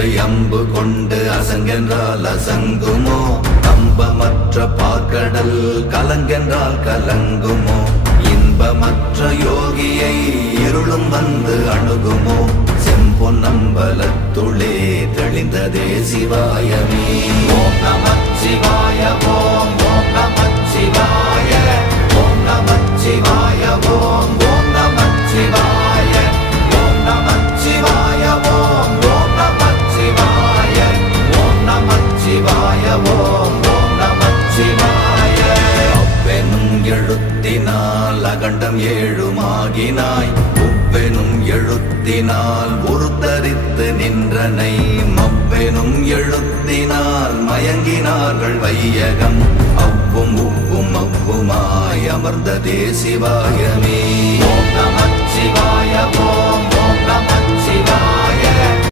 தொட்டு அம்பு கொண்டு அசங்கென்றால் அசங்குமோ? கம்பமற்ற பாற்கடல் கலங்கென்றால் கலங்குமோ? இன்பமற்ற யோகியை இருளும் வந்து அணுகுமோ? செம்பொன்னம்பலத்துளே தெளிந்ததே சிவாயமே. ஓம் நமச்சிவாய ஓம் ஓம் நமச்சிவாய ஓம் நமச்சிவாய ஓம் ஓம் நமச்சிவாய ஓம் நமச்சிவாய ஓம் ஓம் நமச்சிவாய ஓம் நமச்சிவாய ஓம் ஓம் நமச்சிவாய. அவ்வெனும் எழுத்தினால் அகண்டம் ஏழுமாகினாய், உவ்வெனும் எழுத்தினால் உருத்தரித்து நின்றனை, மவ்வெனும் எழுத்தினால் மயங்கினார்கள் வையகம், அவ்வும் உவ்வும் அவ்வுமாய் அமர்ந்ததே சிவாயமே. ஓம் நமச்சிவாய ஓம்